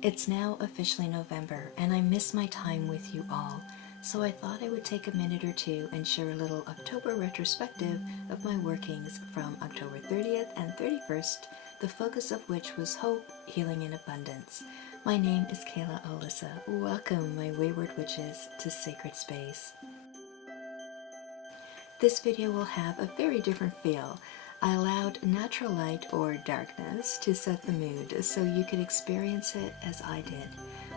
It's now officially November, and I miss my time with you all, so I thought I would take a minute or two and share a little October retrospective of my workings from October 30th and 31st, the focus of which was hope, healing, and abundance. My name is Kayla Alyssa. Welcome, my wayward witches, to Sacred Space. This video will have a very different feel. I allowed natural light or darkness to set the mood so you could experience it as I did.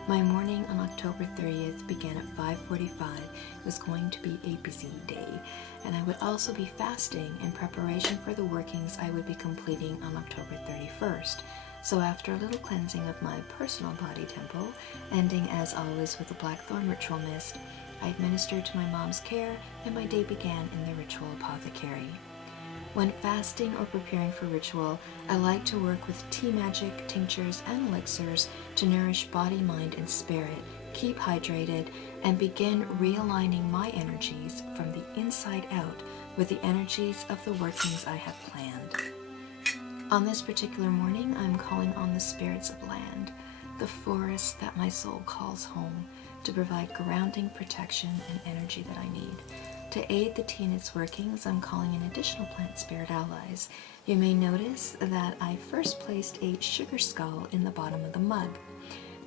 My morning on October 30th began at 5:45. It was going to be a busy day, and I would also be fasting in preparation for the workings I would be completing on October 31st. So after a little cleansing of my personal body temple, ending as always with a blackthorn ritual mist, I administered to my mom's care, and my day began in the ritual apothecary. When fasting or preparing for ritual, I like to work with tea magic, tinctures, and elixirs to nourish body, mind, and spirit, keep hydrated, and begin realigning my energies from the inside out with the energies of the workings I have planned. On this particular morning, I'm calling on the spirits of land, the forest that my soul calls home, to provide grounding, protection, and energy that I need. To aid the tea in its workings, I'm calling in additional plant spirit allies. You may notice that I first placed a sugar skull in the bottom of the mug.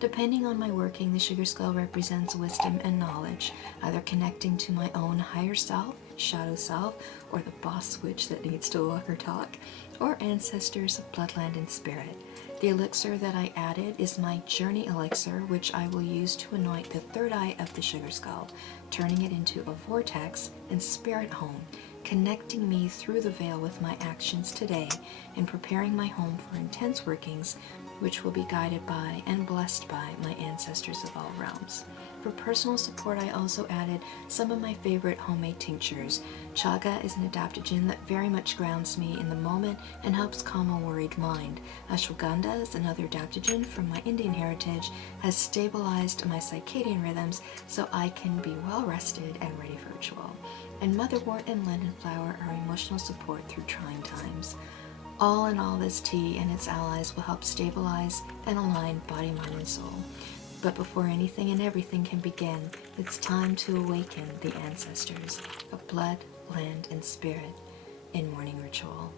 Depending on my working, the sugar skull represents wisdom and knowledge, either connecting to my own higher self, shadow self, or the boss witch that needs to walk or talk, or ancestors of bloodline and spirit. The elixir that I added is my journey elixir, which I will use to anoint the third eye of the sugar skull, turning it into a vortex and spirit home, connecting me through the veil with my actions today and preparing my home for intense workings, which will be guided by and blessed by my ancestors of all realms. For personal support, I also added some of my favorite homemade tinctures. Chaga is an adaptogen that very much grounds me in the moment and helps calm a worried mind. Ashwagandha is another adaptogen from my Indian heritage, has stabilized my circadian rhythms so I can be well rested and ready for ritual. And motherwort and linden flower are emotional support through trying times. All in all, this tea and its allies will help stabilize and align body, mind, and soul. But before anything and everything can begin, it's time to awaken the ancestors of blood, land, and spirit in morning ritual.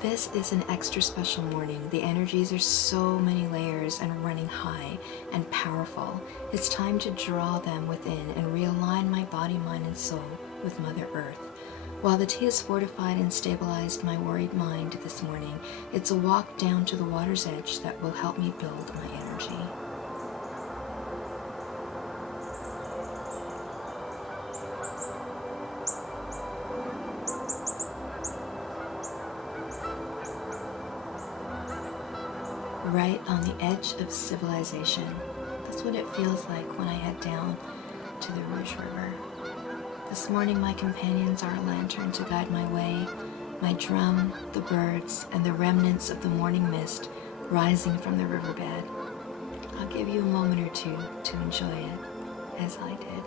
This is an extra special morning. The energies are so many layers and running high and powerful. It's time to draw them within and realign my body, mind, and soul with Mother Earth. While the tea has fortified and stabilized my worried mind this morning, it's a walk down to the water's edge that will help me build my energy. Right on the edge of civilization. That's what it feels like when I head down to the Rouge River. This morning my companions are a lantern to guide my way, my drum, the birds, and the remnants of the morning mist rising from the riverbed. I'll give you a moment or two to enjoy it, as I did.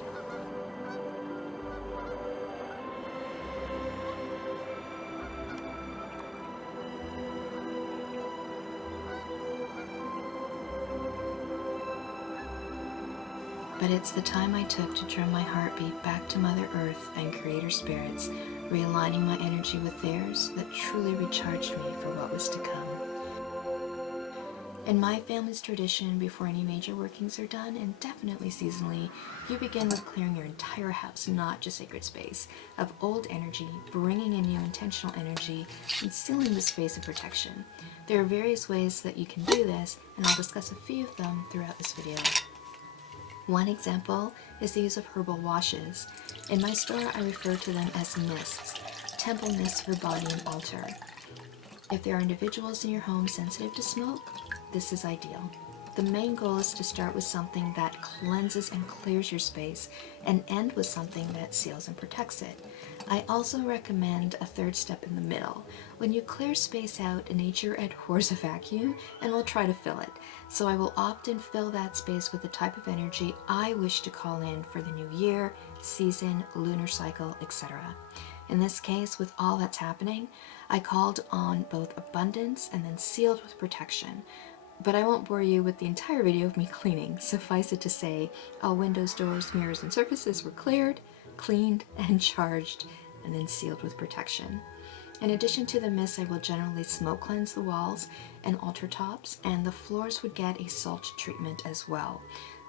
But it's the time I took to drum my heartbeat back to Mother Earth and Creator Spirits, realigning my energy with theirs that truly recharged me for what was to come. In my family's tradition, before any major workings are done, and definitely seasonally, you begin with clearing your entire house, not just sacred space, of old energy, bringing in new intentional energy, and sealing the space of protection. There are various ways that you can do this, and I'll discuss a few of them throughout this video. One example is the use of herbal washes. In my store, I refer to them as mists, temple mists for body and altar. If there are individuals in your home sensitive to smoke, this is ideal. The main goal is to start with something that cleanses and clears your space and end with something that seals and protects it. I also recommend a third step in the middle. When you clear space out, nature abhors a vacuum and will try to fill it. So I will often fill that space with the type of energy I wish to call in for the new year, season, lunar cycle, etc. In this case, with all that's happening, I called on both abundance and then sealed with protection. But I won't bore you with the entire video of me cleaning. Suffice it to say, all windows, doors, mirrors, and surfaces were cleared, cleaned, and charged, and then sealed with protection. In addition to the mist, I will generally smoke cleanse the walls and altar tops, and the floors would get a salt treatment as well.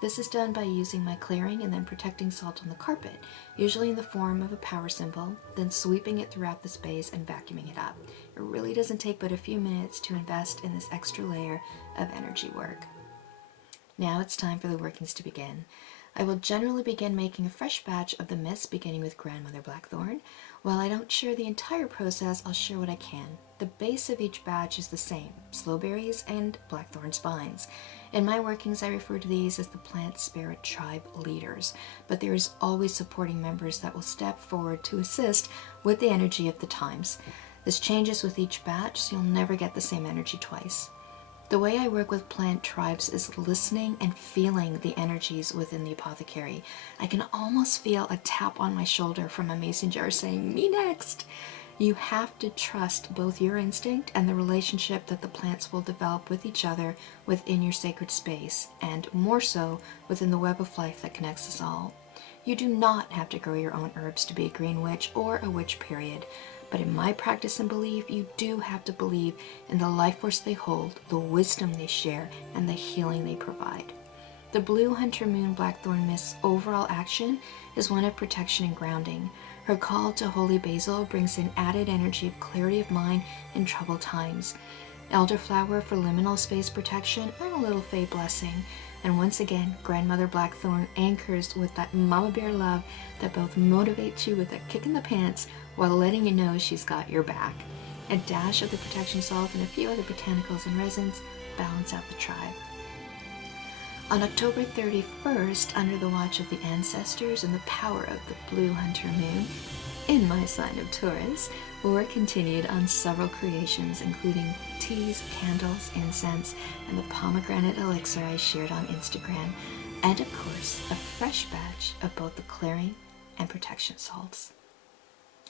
This is done by using my clearing and then protecting salt on the carpet, usually in the form of a power symbol, then sweeping it throughout the space and vacuuming it up. It really doesn't take but a few minutes to invest in this extra layer of energy work. Now it's time for the workings to begin. I will generally begin making a fresh batch of the mist, beginning with Grandmother Blackthorn. While I don't share the entire process, I'll share what I can. The base of each batch is the same, slowberries and blackthorn spines. In my workings, I refer to these as the plant spirit tribe leaders, but there is always supporting members that will step forward to assist with the energy of the times. This changes with each batch, so you'll never get the same energy twice. The way I work with plant tribes is listening and feeling the energies within the apothecary. I can almost feel a tap on my shoulder from a mason jar saying, "Me next!" You have to trust both your instinct and the relationship that the plants will develop with each other within your sacred space, and more so within the web of life that connects us all. You do not have to grow your own herbs to be a green witch or a witch, period. But in my practice and belief, you do have to believe in the life force they hold, the wisdom they share, and the healing they provide. The Blue Hunter Moon Blackthorn Mist's overall action is one of protection and grounding. Her call to Holy Basil brings in added energy of clarity of mind in troubled times. Elderflower for liminal space protection and a little Fae blessing. And once again, Grandmother Blackthorn anchors with that mama bear love that both motivates you with a kick in the pants while letting you know she's got your back. A dash of the protection salt and a few other botanicals and resins balance out the tribe. On October 31st, under the watch of the ancestors and the power of the Blue Hunter Moon, in my sign of Taurus, work continued on several creations, including teas, candles, incense, and the pomegranate elixir I shared on Instagram, and of course, a fresh batch of both the clearing and protection salts.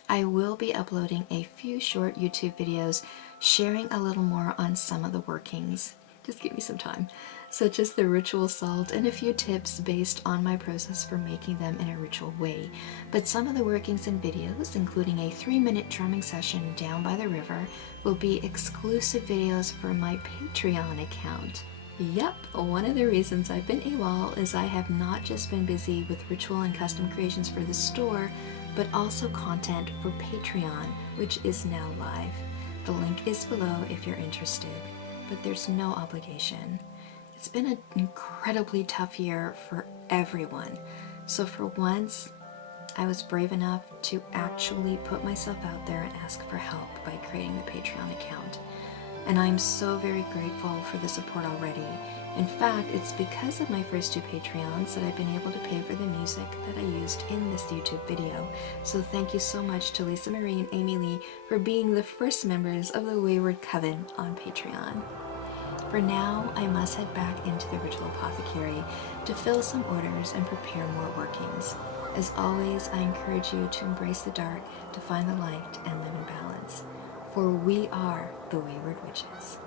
I will be uploading a few short YouTube videos sharing a little more on some of the workings. Just give me some time, such as the ritual salt and a few tips based on my process for making them in a ritual way. But some of the workings and videos, including a 3-minute drumming session down by the river, will be exclusive videos for my Patreon account. Yep, one of the reasons I've been AWOL is I have not just been busy with ritual and custom creations for the store, but also content for Patreon, which is now live. The link is below if you're interested, but there's no obligation. It's been an incredibly tough year for everyone, so for once, I was brave enough to actually put myself out there and ask for help by creating the Patreon account. And I'm so very grateful for the support already. In fact, it's because of my first 2 Patreons that I've been able to pay for the music that I used in this YouTube video. So thank you so much to Lisa Marie and Amy Lee for being the first members of the Wayward Coven on Patreon. For now, I must head back into the Ritual Apothecary to fill some orders and prepare more workings. As always, I encourage you to embrace the dark, to find the light, and live in balance. For we are the Wayward Witches.